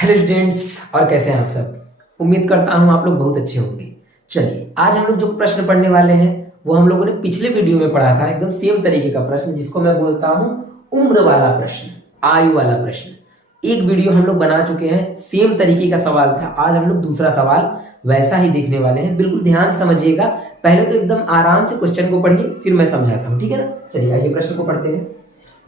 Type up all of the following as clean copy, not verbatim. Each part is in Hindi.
हेलो स्टूडेंट्स, और कैसे हैं आप सब। उम्मीद करता हूं आप लोग बहुत अच्छे होंगे। चलिए, आज हम लोग जो प्रश्न पढ़ने वाले हैं वो हम लोगों ने पिछले वीडियो में पढ़ा था, एकदम सेम तरीके का प्रश्न, जिसको मैं बोलता हूं उम्र वाला प्रश्न, आयु वाला प्रश्न। एक वीडियो हम लोग बना चुके हैं, सेम तरीके का सवाल था। आज हम लोग दूसरा सवाल वैसा ही देखने वाले हैं। बिल्कुल ध्यान से समझिएगा। पहले तो एकदम आराम से क्वेश्चन को पढ़िए, फिर मैं समझाता हूँ, ठीक है ना। चलिए आइए प्रश्न को पढ़ते हैं।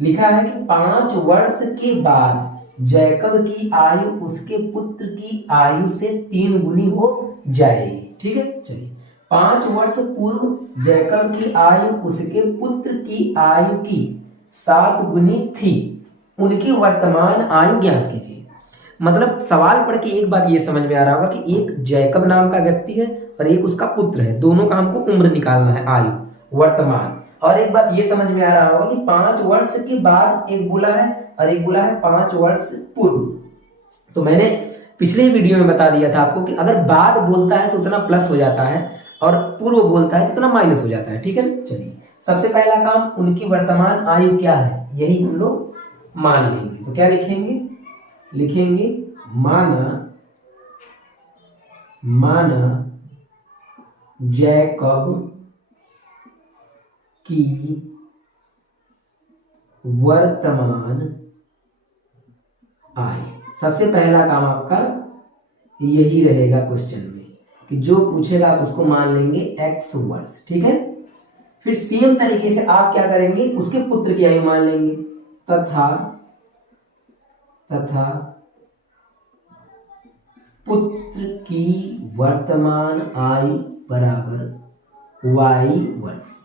लिखा है कि 5 वर्ष के बाद जैकब की आयु उसके पुत्र की आयु से 3 गुनी हो जाएगी। ठीक है, चलिए 5 वर्ष पूर्व जैकब की आयु उसके पुत्र की आयु की 7 गुनी थी। उनकी वर्तमान आयु ज्ञात कीजिए। मतलब सवाल पढ़ के एक बात ये समझ में आ रहा होगा कि एक जैकब नाम का व्यक्ति है और एक उसका पुत्र है। दोनों का हमको उम्र निकालना है, आयु वर्तमान। और एक बात ये समझ में आ रहा होगा कि 5 वर्ष के बाद एक बोला है और एक बोला है 5 वर्ष पूर्व। तो मैंने पिछले वीडियो में बता दिया था आपको कि अगर बाद बोलता है तो उतना प्लस हो जाता है और पूर्व बोलता है तो उतना माइनस हो जाता है। ठीक है ना। चलिए, सबसे पहला काम, उनकी वर्तमान आयु क्या है, यही हम लोग मान लेंगे। तो क्या लिखेंगे, लिखेंगे माना जैकब की वर्तमान आयु। सबसे पहला काम आपका यही रहेगा क्वेश्चन में कि जो पूछेगा आप उसको मान लेंगे x वर्ष। ठीक है, फिर सेम तरीके से आप क्या करेंगे, उसके पुत्र की आयु मान लेंगे। तथा पुत्र की वर्तमान आयु बराबर y वर्ष।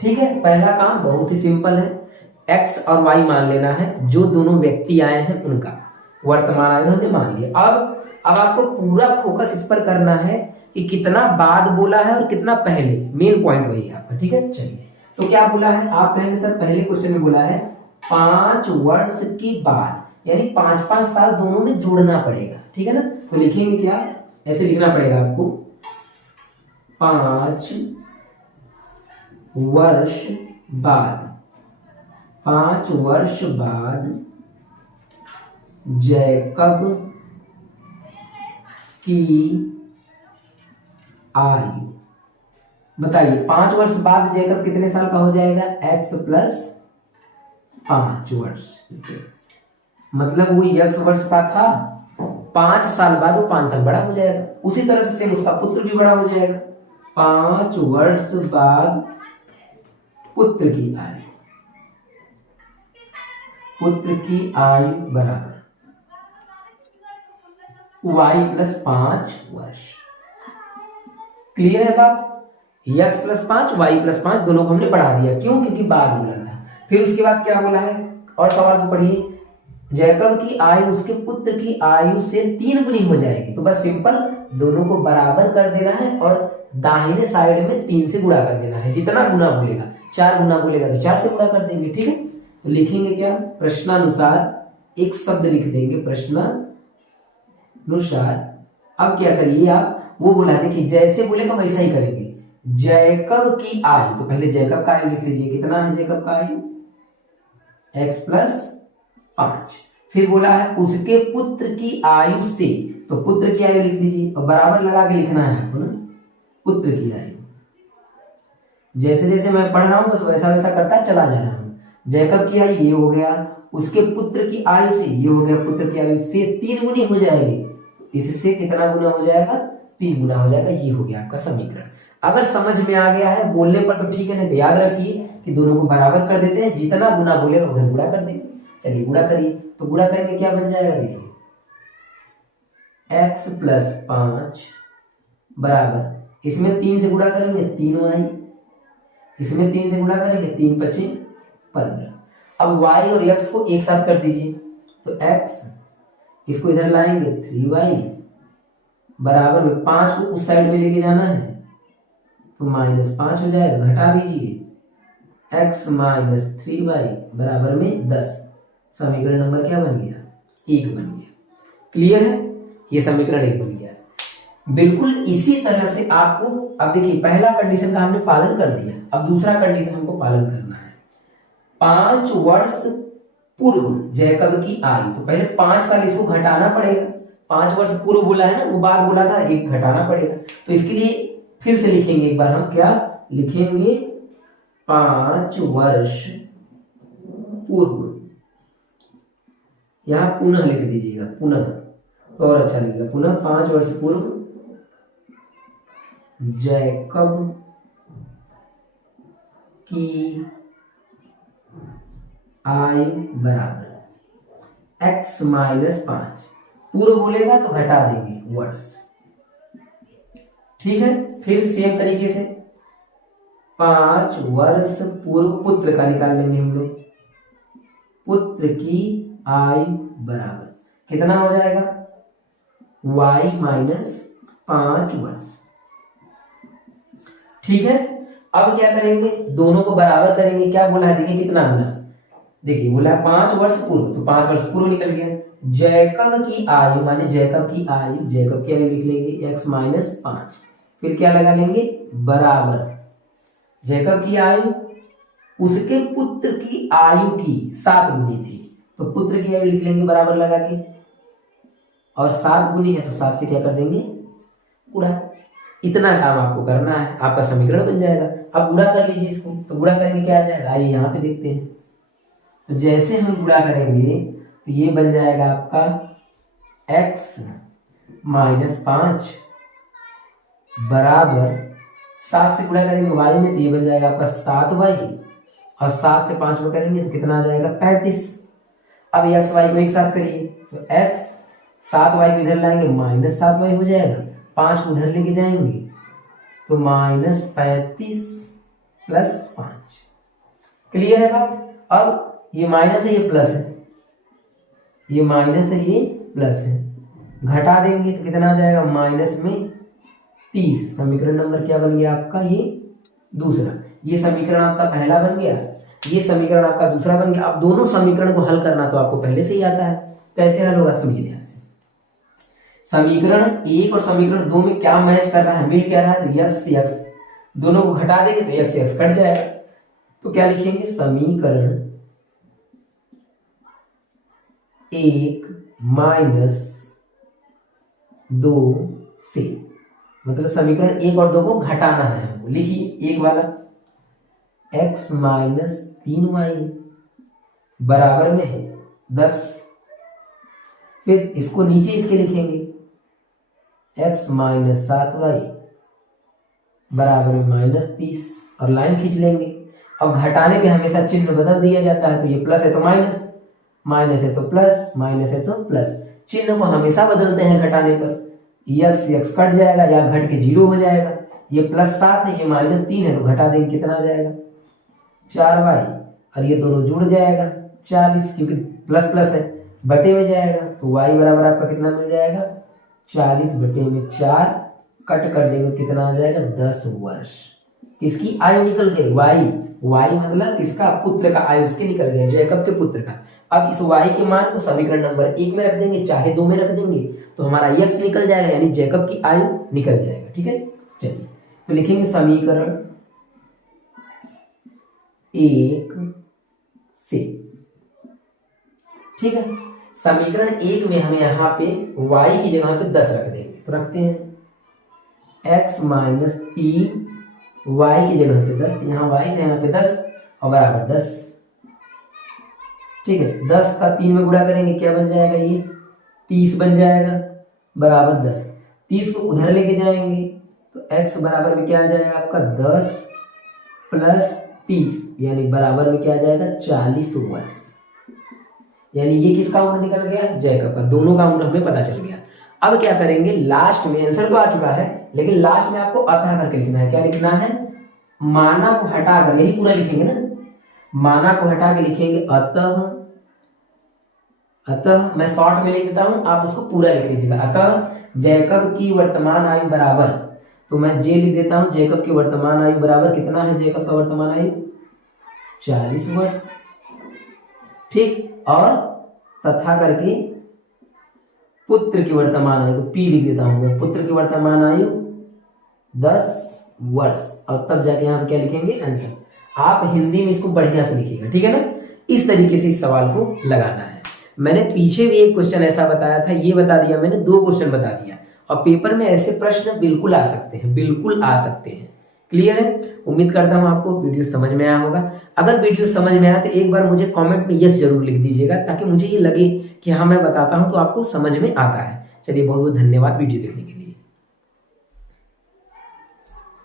ठीक है, पहला काम बहुत ही सिंपल है, x और y मान लेना है। जो दोनों व्यक्ति आए हैं उनका वर्तमान आयु हमने मान लिया। अब आपको पूरा फोकस इस पर करना है कि कितना बाद बोला है और कितना पहले। मेन पॉइंट वही है आपका। ठीक है, चलिए तो क्या बोला है, आप कहेंगे सर पहले क्वेश्चन में बोला है 5 वर्ष के बाद, यानी 5-5 साल दोनों में जोड़ना पड़ेगा। ठीक है ना। तो लिखेंगे क्या, ऐसे लिखना पड़ेगा आपको, 5 वर्ष बाद, 5 वर्ष बाद जैकब की आयु। बताइए 5 वर्ष बाद जैकब कितने साल का हो जाएगा, x प्लस 5 वर्ष। मतलब वो x वर्ष का था, 5 साल बाद वो 5 साल बड़ा हो जाएगा। उसी तरह से सेम उसका पुत्र भी बड़ा हो जाएगा। 5 वर्ष बाद पुत्र की आयु, पुत्र की आयु बराबर y प्लस 5 वर्ष। क्लियर है बात। x प्लस 5 y प्लस 5 दोनों को हमने बढ़ा दिया। क्यों, क्योंकि बाद बोला था। फिर उसके बाद क्या बोला है, और सवाल को पढ़िए, जैकब की आयु उसके पुत्र की आयु से 3 गुनी हो जाएगी। तो बस सिंपल दोनों को बराबर कर देना है और दाहिने साइड में 3 से गुणा कर देना है। जितना गुना बोलेगा, 4 गुना बोलेगा तो 4 से गुणा कर देंगे। ठीक है, तो लिखेंगे क्या, प्रश्नानुसार एक शब्द लिख देंगे, प्रश्नानुसार। अब क्या करिए आप, वो बोला देखिए जैसे बोलेगा वैसा ही करेंगे। जैकब की आयु, तो पहले जैकब का आयु लिख लीजिए। कितना है जैकब का आयु, x प्लस 5। फिर बोला है उसके पुत्र की आयु से, तो पुत्र की आयु लिख लीजिए और बराबर लगा के लिखना है आपको ना, पुत्र की आयु। जैसे जैसे मैं पढ़ रहा हूं बस वैसा वैसा करता चला जा रहा हूं। जैकब की आयु ये हो गया, उसके पुत्र की आयु से ये हो गया, पुत्र की आयु से 3 गुनी हो जाएगी। इससे कितना गुना हो जाएगा, 3 गुना हो जाएगा। ये हो गया आपका समीकरण। अगर समझ में आ गया है बोलने पर तो ठीक है, नहीं तो याद रखिए कि दोनों को बराबर कर देते हैं। जितना गुना बोलेगा उधर गुणा कर देंगे। चलिए गुणा करिए, तो गुणा करेंगे क्या बन जाएगा, देखिए x प्लस 5 बराबर, इसमें 3 से गुणा करेंगे 3y, इसमें 3 से गुणा करेंगे 3 × 5 = 15। अब y और x को एक साथ कर दीजिए, तो x, इसको इधर लाएंगे 3y बराबर में 5 को उस साइड में लेके जाना है तो -5 हो जाएगा। घटा दीजिए, x माइनस 3y बराबर में 10। समीकरण नंबर क्या बन गया, 1 बन गया। क्लियर है, ये समीकरण 1 बन गया। बिल्कुल इसी तरह से आपको, अब देखिए पहला कंडीशन का हमने पालन कर दिया, अब दूसरा कंडीशन हमको पालन करना है। 5 वर्ष पूर्व जैकब की आयु, तो पहले 5 साल इसको घटाना पड़ेगा। 5 वर्ष पूर्व बोला है ना, वो बाद बोला था, एक घटाना पड़ेगा। तो इसके लिए फिर से लिखेंगे एक बार हम, क्या लिखेंगे, 5 वर्ष पूर्व, यहां पुनः लिख दीजिएगा, पुनः तो और अच्छा लगेगा। पुनः 5 वर्ष पूर्व जैकब की आयु बराबर x माइनस 5, पूर्व बोलेगा तो घटा देंगे वर्ष, ठीक है। फिर सेम तरीके से 5 वर्ष पूर्व पुत्र का निकाल लेंगे हम लोग, पुत्र की आयु बराबर कितना हो जाएगा, y माइनस 5 वर्ष, ठीक है। अब क्या करेंगे, दोनों को बराबर करेंगे, क्या बोला है देखिए कितना गुना, देखिए बोला है 5 वर्ष पूर्व, तो 5 वर्ष पूर्व निकल गया। जैकब की आयु माने जैकब की आयु, जैकब की आयु लिख लेंगे x माइनस 5, फिर क्या लगा लेंगे, बराबर जैकब की आयु उसके पुत्र की आयु की 7 गुनी थी, तो पुत्र की आयु लिख लेंगे बराबर लगा के, और 7 गुनी है तो 7 से क्या कर देंगे, गुणा। इतना काम आपको करना है, आपका समीकरण बन जाएगा। अब गुणा कर लीजिए इसको, तो गुणा करेंगे क्या आ जाएगा, आइए यहाँ पे देखते हैं। तो जैसे हम गुणा करेंगे तो ये बन जाएगा आपका x माइनस 5 बराबर 7 से गुणा करेंगे y में, तो ये बन जाएगा आपका 7y, और 7 से 5 में करेंगे तो कितना आ जाएगा, 35। अब x y को एक साथ करिए, तो x 7y को इधर लाएंगे माइनस 7y हो जाएगा, 5 को उधर लेके जाएंगे तो माइनस 35 प्लस 5। क्लियर है बात। अब ये माइनस है, ये प्लस है, ये माइनस है, ये प्लस है, घटा देंगे तो कितना आ जाएगा, माइनस में 30। समीकरण नंबर क्या बन गया आपका, ये दूसरा। ये समीकरण आपका पहला बन गया, ये समीकरण आपका दूसरा बन गया। अब दोनों समीकरण को हल करना तो आपको पहले से ही आता है, कैसे हल होगा सुनिए ध्यान से। समीकरण 1 और समीकरण 2 में क्या मैच कर रहा है, मिल क्या रहा है, तो यक्स यक्स, दोनों को घटा देंगे तो यक्स यक्स कट जाएगा। तो क्या लिखेंगे, समीकरण 1 माइनस 2 से, मतलब समीकरण 1 और 2 को घटाना है हमको। लिखिए एक वाला x माइनस 3y बराबर में 10, फिर इसको नीचे इसके लिखेंगे x माइनस 7y बराबर में माइनस 30, और लाइन खींच लेंगे। अब घटाने में हमेशा चिन्ह बदल दिया जाता है, तो ये प्लस है तो माइनस, माइनस है तो प्लस, माइनस है तो प्लस, चिन्ह को हमेशा बदलते हैं घटाने पर। यक्स यक्स कट जाएगा या घट के 0 हो जाएगा। ये प्लस 7 है, ये माइनस 3 है, तो घटा देंगे कितना आ जाएगा, 4y, और ये दोनों जुड़ जाएगा 40, क्योंकि प्लस प्लस है, बटे में जाएगा तो y बराबर आपका कितना मिल जाएगा, 40 बटे में 4, कट कर देंगे कितना आ जाएगा, 10 वर्ष। इसकी आयु निकल गई, y मतलब किसका, पुत्र का आयु उसके निकल गया, जैकब के पुत्र का। अब इस y के मान को समीकरण नंबर 1 में रख देंगे, चाहे 2 में रख देंगे, तो हमारा x निकल जाएगा, यानी जैकब की आयु निकल जाएगा। ठीक है, चलिए तो लिखेंगे समीकरण 1 से, ठीक है। समीकरण 1 में हमें यहाँ पे y की जगह पे 10 रख देंगे, तो रखते हैं x माइनस 3 y की जगह पे 10, यहाँ y था यहाँ पे 10 और बराबर 10, ठीक है। 10 का 3 में गुणा करेंगे क्या बन जाएगा, ये 30 बन जाएगा बराबर 10। 30 को उधर लेके जाएंगे तो x बराबर में क्या आ जाएगा आपका 10 प्लस 30, यानी बराबर में क्या आ जाएगा 40 वर्ष। यानी ये किसका उम्र निकल गया, जैकब का। दोनों का उम्र हमें पता चल गया। अब क्या करेंगे, लास्ट में आंसर तो आ चुका है, लेकिन लास्ट में आपको अतः करके लिखना है। क्या लिखना है, माना को हटाकर, यही पूरा लिखेंगे ना, माना को हटा के लिखेंगे अतः। अतः मैं शॉर्ट में लिख देता हूं, आप उसको पूरा लिख लीजिएगा। अतः जैकब की वर्तमान आयु बराबर, तो मैं जे लिख देता हूं, जैकब की वर्तमान आयु बराबर कितना है, जैकब का वर्तमान आयु 40 वर्ष, ठीक। और तथा करके पुत्र की वर्तमान आयु, तो पी लिख देता हूं मैं, पुत्र की वर्तमान आयु 10 वर्ष, और तब जाके यहां क्या लिखेंगे, आंसर। आप हिंदी में इसको बढ़िया से लिखिएगा, ठीक है ना। इस तरीके से इस सवाल को लगाना है। मैंने पीछे भी एक क्वेश्चन ऐसा बताया था, ये बता दिया मैंने, 2 क्वेश्चन बता दिया। और पेपर में ऐसे प्रश्न बिल्कुल आ सकते हैं, बिल्कुल आ सकते हैं। क्लियर है? उम्मीद करता हूं आपको वीडियो समझ में आया होगा। अगर वीडियो समझ में आया तो एक बार मुझे कमेंट में यस जरूर लिख दीजिएगा, ताकि मुझे ये लगे कि हाँ मैं बताता हूं तो आपको समझ में आता है। चलिए बहुत बहुत धन्यवाद वीडियो देखने के लिए।